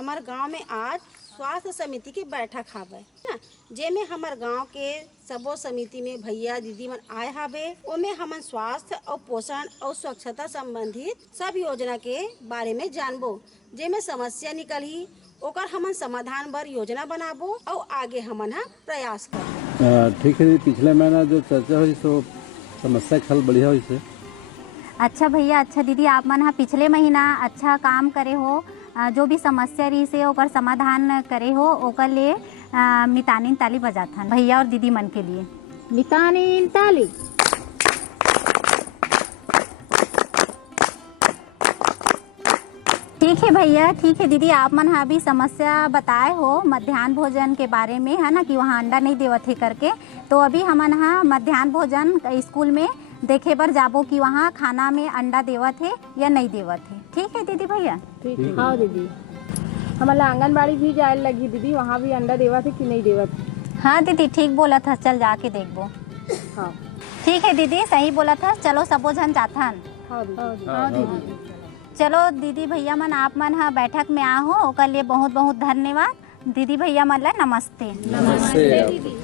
हमारे गांव में आज स्वास्थ्य समिति की बैठक हावे ना, जेमे हमारे गांव के सबो समिति में भैया दीदी मन आए हावे। ओमे हमन स्वास्थ्य और पोषण और स्वच्छता संबंधित सब योजना के बारे में जानबो, जेमे समस्या निकलही ओकर हमन समाधान बर योजना बनाबो और आगे हमन प्रयास करबो। ठीक है, पिछले महीना जो चर्चा हुई सो समस्या के हल बढ़िया हुई से। अच्छा भैया, अच्छा दीदी, आप मन हा पिछले महीना अच्छा काम करे हो, जो भी समस्या रही से ओकर समाधान करे हो, ओकर लिए मितानिन ताली बजाथन भैया और दीदी मन के लिए। मितानिन ताली। ठीक है भैया, ठीक है दीदी, आप मन हा भी समस्या बताए हो मध्याह्न भोजन के बारे में, है ना, कि वहाँ अंडा नहीं देवत है करके। तो अभी हमन हा मध्याह्न भोजन स्कूल में देखे बर जाबो कि वहाँ खाना में अंडा देवत है या नहीं देवत है। ठीक है दीदी भैया? ठीक है। हाँ दीदी, हमारा आंगनबाड़ी भी जाए लगी दीदी, वहाँ भी अंडा देवत है कि नहीं देवत है? हाँ दीदी, ठीक बोला था, चल जाके देखबो। हाँ ठीक है दीदी, सही बोला था, चलो सबो जन जाथन। हाँ दीदी। चलो दीदी भैया मन, आप मन हाँ बैठक में आओ, ओकर लिए बहुत बहुत धन्यवाद। दीदी भैया मन ला नमस्ते। नमस्ते दीदी।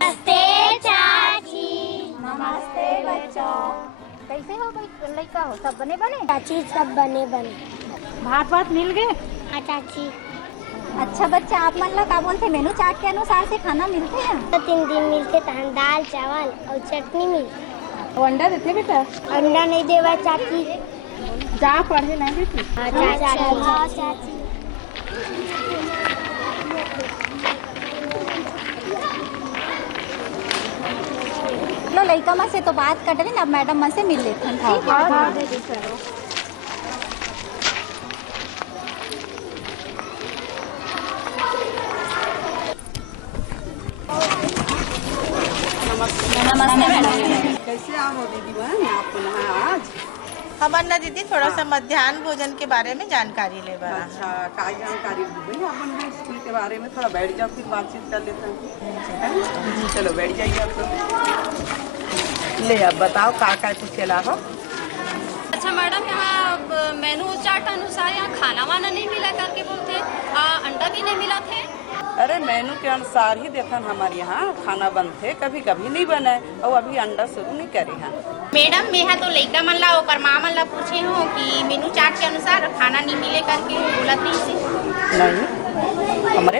नमस्ते चाची। नमस्ते बच्चों, कैसे हो भाई? लड़का हो सब बने बने? चाची सब बने बने। भात मिल गए? हाँ चाची। अच्छा बच्चा, आप मन ला का बोलते, मेनू चार्ट के अनुसार से खाना मिलते हैं? तो 3 दिन मिलते तहन दाल चावल और चटनी मिलती। वो अंडा देते बेटा? अंडा नहीं देवा चाची। जा पढ़े नहीं देती? हाँ चाची। हाँ चाची। लो लड़का मन से तो बात कर रहे, अब मैडम मन से मिल लेते हैं। ठीक है? नमस्ते मैडम। कैसे आओ दीदी बहन आपको आज? हमार ना दीदी थोड़ा सा मध्याह्न भोजन के बारे में जानकारी ले बा। अच्छा, का जानकारी दी अपन भी स्कूल के बारे में थोड़ा बैठ जाओ, फिर बातचीत कर लेते हैं। चलो बैठ जाइए आप लोग। ले अब बताओ का पूछेला हो। अच्छा मैडम, यहाँ मेनू चार्ट अनुसार यहाँ खाना वाना नहीं मिला करके बोलते, अंडा भी नहीं मिला थे। अरे मेनू के अनुसार ही देखन हमारे यहाँ खाना बनते, कभी कभी नहीं बने और अभी अंडा शुरू नहीं करे हैं। मैडम मेहा तो लड़का मन ला और माँ मन ला पूछे हो कि मेनू चार्ट के अनुसार खाना नहीं मिले करके बोलत नहीं,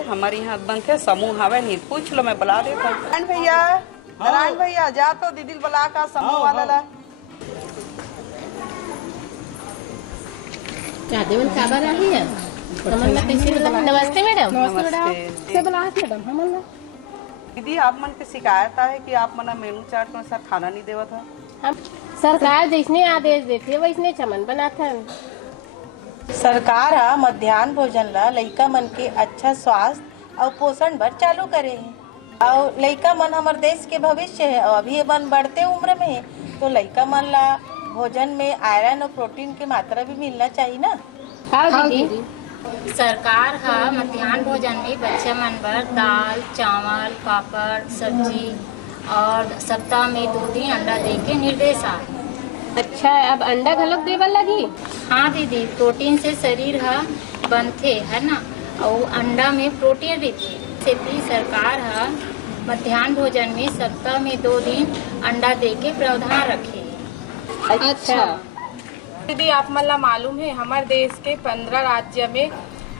हमारे यहाँ बनते समूह हवे नहीं, पूछ लो, मैं बुला देता हूँ। नारायण भैया जा तो दीदी बुला का समूह वाला ला। नमस्ते मैडम। नमस्ते मैडम। हमारा दीदी आप मन की शिकायत है कि आप मना मेनू चार्ट के अनुसार खाना नहीं देवा था। हम सरकार जैसने आदेश देते वैसने चमन बनाथन। सरकार मध्याह्न भोजन ला लड़का मन के अच्छा स्वास्थ्य और पोषण बर चालू करे है और लड़का मन हमारे देश के भविष्य है और अभी मन बढ़ते उम्र में है, तो लड़का मन ला भोजन में आयरन और प्रोटीन की मात्रा भी मिलना चाहिए ना। हाँ दीदी। सरकार हा मध्याह्न भोजन में बच्चे मन बर दाल चावल पापड़ सब्जी और सप्ताह में 2 दिन अंडा दे के निर्देश आ। अच्छा, अब अंडा घलक देवल लगी? हाँ दीदी, प्रोटीन से शरीर हा बनते है ना, और अंडा में प्रोटीन रहती है। सरकार हा मध्याह्न भोजन में सप्ताह में 2 दिन अंडा दे के प्रावधान रखे। अच्छा दीदी, आप मन ला मालूम है हमारे देश के 15 राज्य में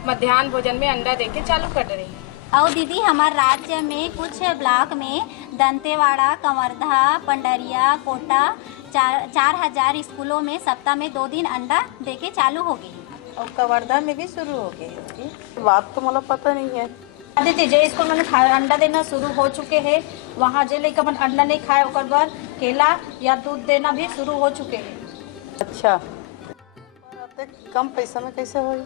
मध्याह्न भोजन में अंडा देके चालू कर रही है। और दीदी हमारे राज्य में कुछ ब्लॉक में दंतेवाड़ा, कंवरधा, पंडरिया, कोटा 4,000 स्कूलों में सप्ताह में 2 दिन अंडा देके चालू हो गई। और कवर्धा में भी शुरू हो गई। बात तो मतलब पता नहीं है। दीदी जे स्कूल में अंडा देना शुरू हो चुके हैं, वहाँ जे लड़का मन अंडा नहीं खाए ओकर बाद केला या दूध देना भी शुरू हो चुके हैं। अच्छा, कम पैसा में कैसे होई?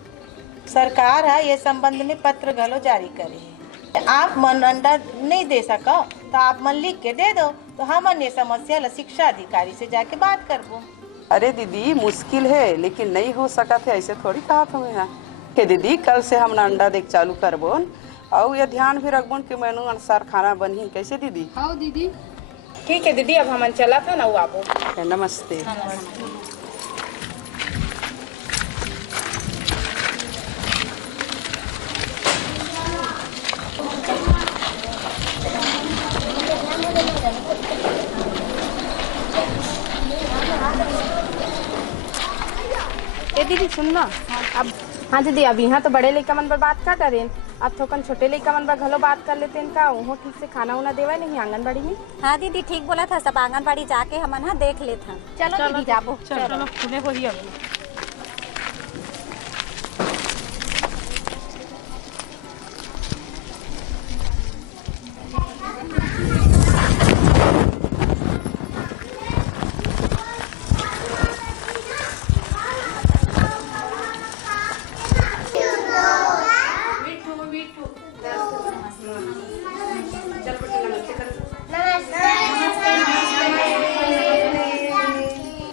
सरकार है ये संबंध में पत्र घलो जारी करे है। आप मन अंडा नहीं दे सको तो आप मन लिख के दे दो, तो हमन ये समस्या ला शिक्षा अधिकारी से जाके बात करबो। अरे दीदी मुश्किल है, लेकिन नहीं हो सका थे ऐसे थोड़ी कहा था मैं कि दीदी कल से हम अंडा देख चालू करबोन और ये ध्यान भी रखबोन कि मेनू अनुसार खाना बनी। कैसे दीदी? हाँ दीदी। ठीक है दीदी, अब हमन चला था ना आबो। नमस्ते। दीदी सुन ना, अब हाँ दीदी, अब यहाँ तो बड़े लड़का मन पर बात कर डरेन, अब थोकन छोटे लड़का मन पर घलो बात कर लेते हैं का वो ठीक से खाना उना देवा नहीं आंगनबाड़ी में। हाँ दीदी ठीक बोला था, सब आंगनबाड़ी जाके हमन हाँ देख लेते हैं। चलो दीदी जाबो। चलो खुले हो ही अभी।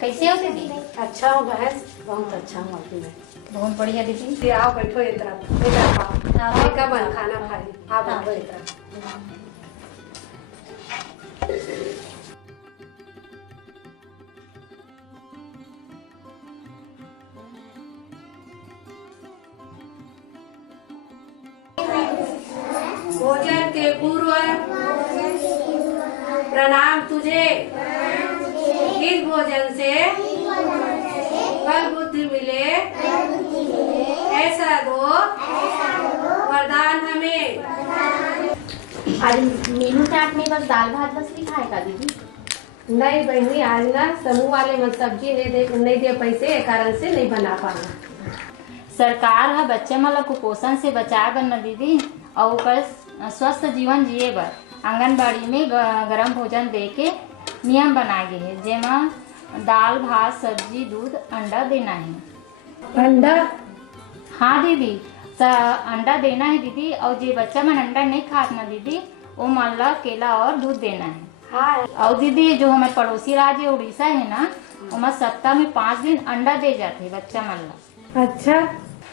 कैसे हो दीदी? अच्छा हो बहस, बहुत अच्छा हो आपकी में। बहुत बढ़िया दीदी। आओ बैठो एक तरफ, एक बन खाना खाई, आप बैठो एक तरफ। भोजन के पूर्व प्रणाम तुझे, इस भोजन से बल बुद्धि मिले ऐसा दो वरदान हमें। आज मेनू चार्ट में बस दाल भात बस लिखा है का दीदी? नहीं बहनी, आज ना समूह वाले मन सब्जी नहीं दे पैसे, कारण से नहीं बना पाना। सरकार है बच्चे मन कुपोषण से बचाए बर न दीदी और ओकर स्वस्थ जीवन जिए बर आंगनबाड़ी में गरम भोजन दे के नियम बनाए गए हैं, जेमा दाल भात सब्जी दूध अंडा देना है। अंडा? हाँ दीदी, अंडा देना है दीदी, और जो बच्चा मन अंडा नहीं खात ना दीदी वो मन ला केला और दूध देना है। हाँ। और दीदी जो हमारे पड़ोसी राज्य उड़ीसा है ना, वहाँ सप्ताह में 5 दिन अंडा दे जाते बच्चा मन ला। अच्छा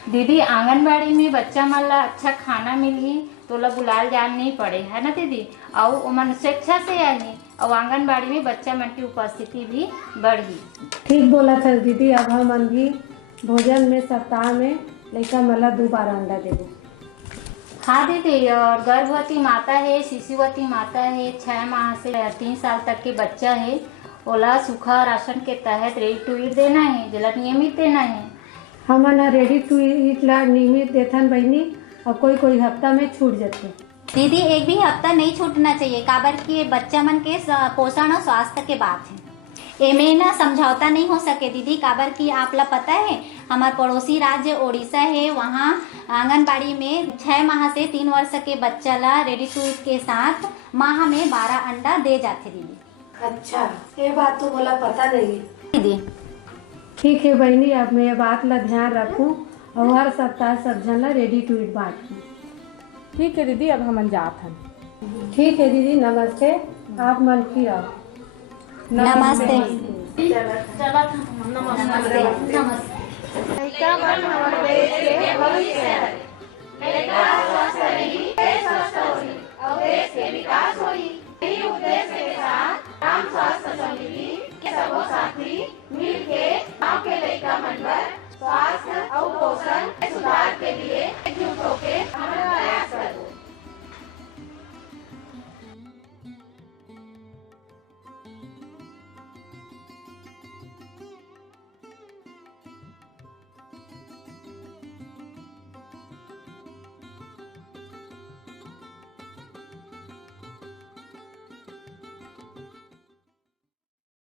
दीदी, आंगनबाड़ी में बच्चा मन ला अच्छा खाना मिली तो ला बुलाल जान नहीं पड़े है ना दीदी, और उमन स्वेच्छा से आई और आंगनबाड़ी में बच्चा मन की उपस्थिति भी बढ़ी। ठीक बोला था दीदी, अब हम भी भोजन में सप्ताह में लड़का मला 2 बार अंडा देंगे। हाँ दीदी, और गर्भवती माता है, शिशुवती माता है, 6 माह से 3 साल तक के बच्चा है, ओला सूखा राशन के तहत रेडी टू ईट देना है, जिला नियमित देना है। हमन रेडी टू ईट ला नियमित देथन बहनी, और कोई हफ्ता में छूट जाते। दीदी एक भी हफ्ता नहीं छूटना चाहिए, काबर कि बच्चा मन के पोषण और स्वास्थ्य के बात है, एमे ना समझौता नहीं हो सके दीदी। काबर कि आप ला पता है हमारे पड़ोसी राज्य उड़ीसा है, वहाँ आंगनबाड़ी में 6 माह से 3 वर्ष के बच्चा ला रेडी टू ईट के साथ माह में 12 अंडा दे जाते दीदी। अच्छा, ये बात तो बोला पता नहीं दीदी। ठीक है बहनी, अब मैं ये बात ला ध्यान रखूं और हर सप्ताह सब जन ला रेडी टू ईट बांटूं। ठीक है दीदी, अब हमन जात हन। ठीक है दीदी, नमस्ते। आप मन की आओ। नमस्ते। नमस्ते। लड़का मन हमारे देश के भविष्य है।